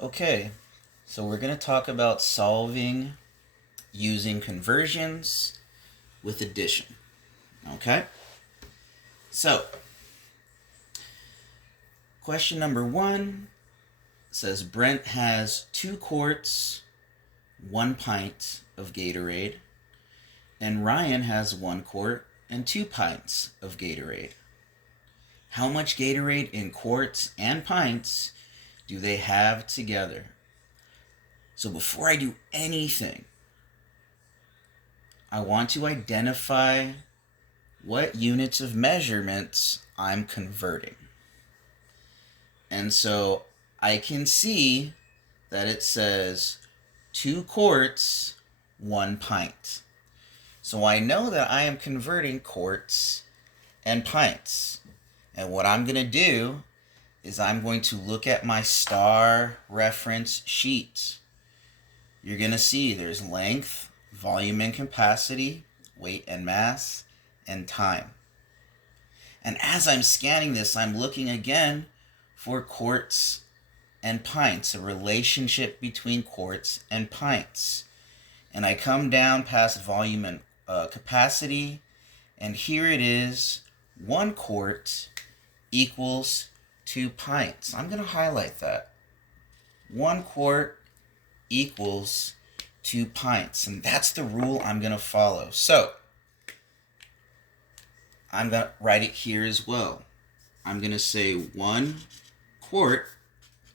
Okay, so we're going to talk about solving using conversions with addition. Okay? So, question number 1 says Brent has 2 quarts, 1 pint of Gatorade, and Ryan has 1 quart and 2 pints of Gatorade. How much Gatorade in quarts and pints do they have together? So before I do anything, I want to identify what units of measurements I'm converting. And so I can see that it says 2 quarts, 1 pint. So I know that I am converting quarts and pints. And what I'm going to do is I'm going to look at my star reference sheet. You're going to see there's length, volume and capacity, weight and mass, and time. And as I'm scanning this, I'm looking again for quarts and pints, a relationship between quarts and pints. And I come down past volume and capacity, and here it is, 1 quart equals 2 pints. I'm going to highlight that. 1 quart equals 2 pints. And that's the rule I'm going to follow. So, I'm going to write it here as well. I'm going to say 1 quart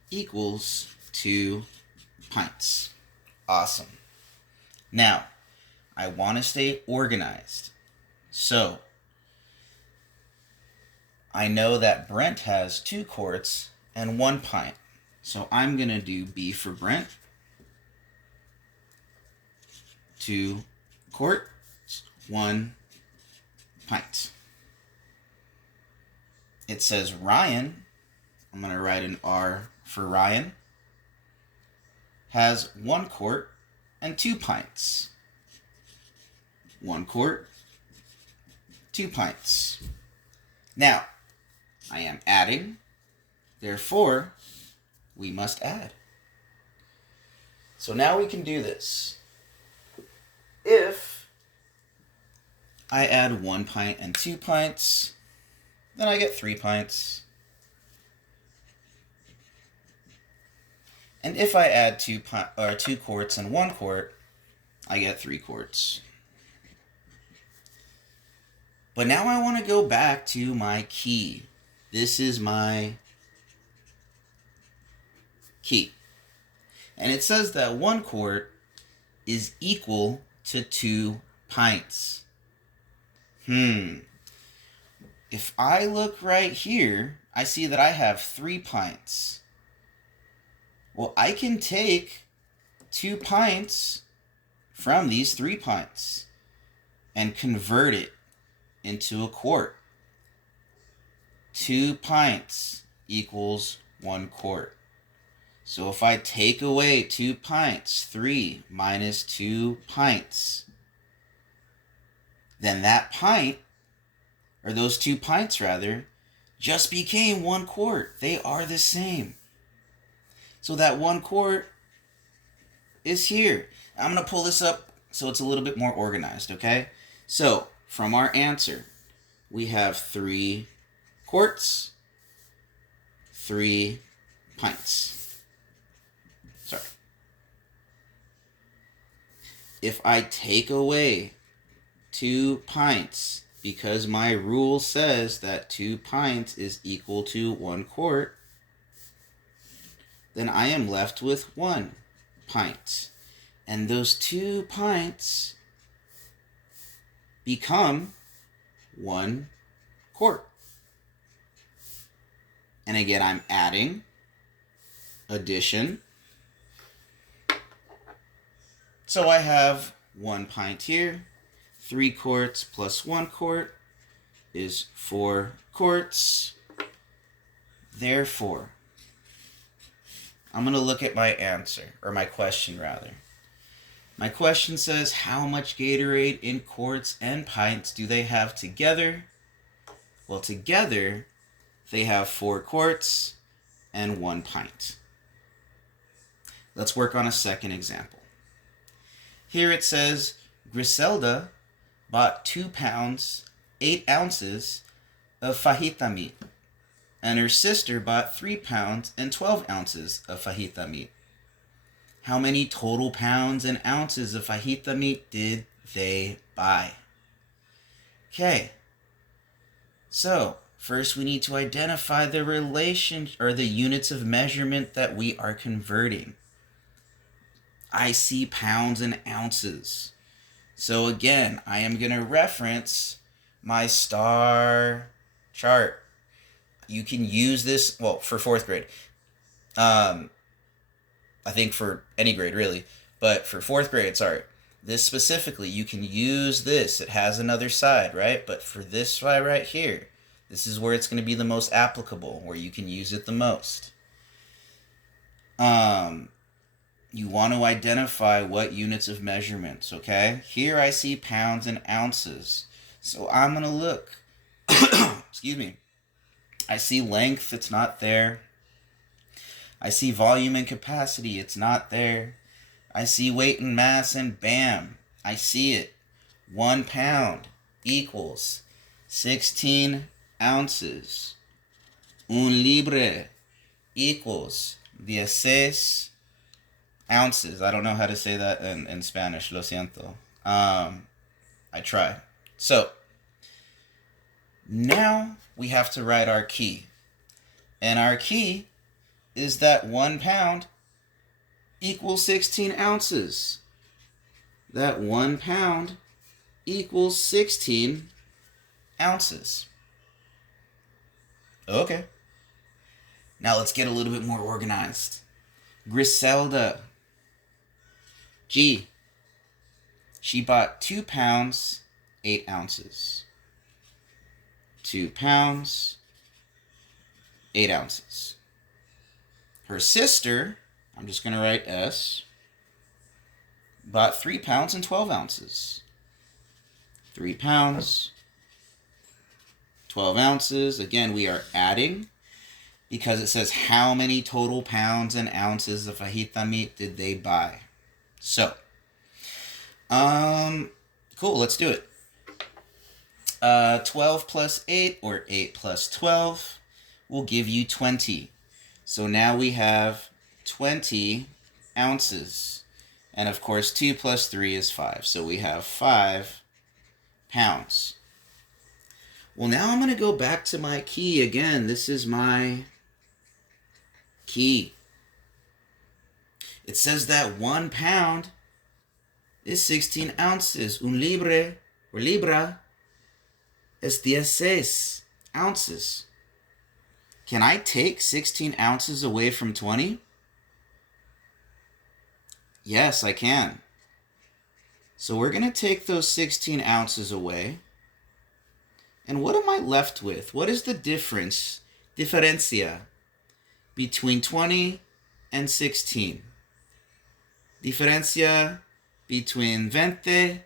equals 2 pints. Awesome. Now, I want to stay organized. So, I know that Brent has 2 quarts and 1 pint. So I'm going to do B for Brent. 2 quarts, 1 pint. It says Ryan, I'm going to write an R for Ryan, has 1 quart and 2 pints. 1 quart, 2 pints. Now, I am adding, therefore, we must add. So now we can do this. If I add 1 pint and 2 pints, then I get 3 pints. And if I add 2 quarts and 1 quart, I get 3 quarts. But now I want to go back to my key. This is my key. And it says that 1 quart is equal to 2 pints. If I look right here, I see that I have 3 pints. Well, I can take 2 pints from these 3 pints and convert it into a quart. 2 pints equals 1 quart. So if I take away 2 pints, 3 minus 2 pints, then that pint, or those 2 pints rather, just became 1 quart. They are the same. So that 1 quart is here. I'm going to pull this up so it's a little bit more organized, okay? So, from our answer, we have 3 quarts, 3 pints. Sorry. If I take away 2 pints, because my rule says that 2 pints is equal to 1 quart, then I am left with 1 pint. And those 2 pints become 1 quart. And again, I'm adding, addition. So I have 1 pint here. 3 quarts plus 1 quart is 4 quarts. Therefore, I'm going to look at my answer, or my question rather. My question says, how much Gatorade in quarts and pints do they have together? Well, together, they have 4 quarts and 1 pint. Let's work on a second example. Here it says, Griselda bought 2 pounds, 8 ounces of fajita meat, and her sister bought 3 pounds and 12 ounces of fajita meat. How many total pounds and ounces of fajita meat did they buy? Okay, so first we need to identify the relation or the units of measurement that we are converting. I see pounds and ounces. So again, I am going to reference my star chart. You can use this, well, for 4th grade. I think for any grade, really. But for 4th grade, sorry. This specifically, you can use this. It has another side, right? But for this side right here, this is where it's going to be the most applicable, where you can use it the most. You want to identify what units of measurements, okay? Here I see pounds and ounces. So I'm going to look. Excuse me. I see length, it's not there. I see volume and capacity, it's not there. I see weight and mass, and bam, I see it. 1 pound equals 16 ounces. Un libre equals 16 ounces. I don't know how to say that in Spanish, lo siento. I try. So, now we have to write our key. And our key is that 1 pound equals 16 ounces. That 1 pound equals 16 ounces. Okay. Now let's get a little bit more organized. Griselda. G. She bought 2 pounds, 8 ounces. 2 pounds, 8 ounces. Her sister, I'm just going to write S, bought 3 pounds and 12 ounces. 3 pounds, 12 ounces. Again, we are adding because it says how many total pounds and ounces of fajita meat did they buy. So, cool, let's do it. 12 plus 8, or 8 plus 12, will give you 20. So now we have 20 ounces. And of course, 2 plus 3 is 5. So we have 5 pounds. Well, now I'm going to go back to my key again. This is my key. It says that 1 pound is 16 ounces. Un libre, or libra, es 16 ounces. Can I take 16 ounces away from 20? Yes, I can. So we're going to take those 16 ounces away. And what am I left with? What is the diferencia between 20 and 16? Diferencia between 20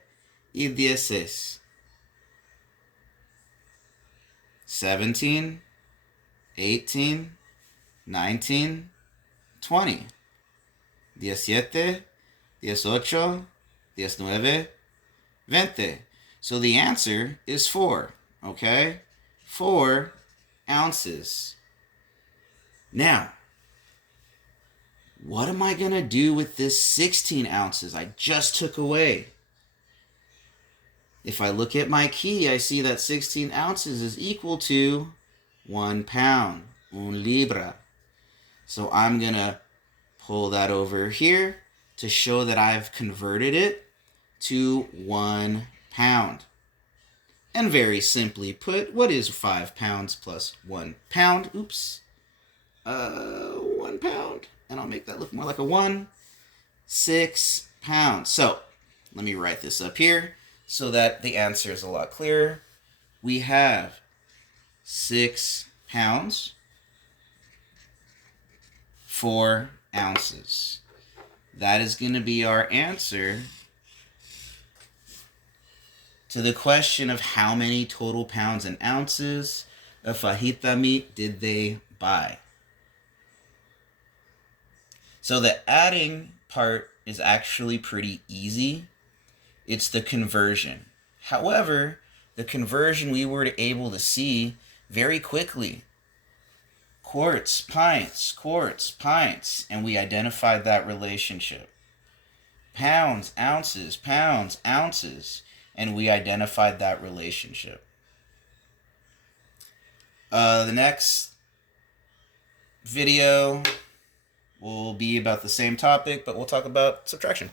y 16. 17, 18, 19, 20. 17, 18, 19, 20. So the answer is 4, okay? 4 ounces. Now, what am I going to do with this 16 ounces I just took away? If I look at my key, I see that 16 ounces is equal to 1 pound, un libra. So I'm going to pull that over here to show that I've converted it to 1 pound. And very simply put, what is 5 pounds plus 1 pound? Oops. 1 pound. And I'll make that look more like a 1. 6 pounds. So, let me write this up here so that the answer is a lot clearer. We have 6 pounds, 4 ounces. That is going to be our answer to the question of how many total pounds and ounces of fajita meat did they buy. So the adding part is actually pretty easy. It's the conversion. However, the conversion we were able to see very quickly. Quarts, pints, and we identified that relationship. Pounds, ounces, and we identified that relationship. The next video will be about the same topic, but we'll talk about subtraction.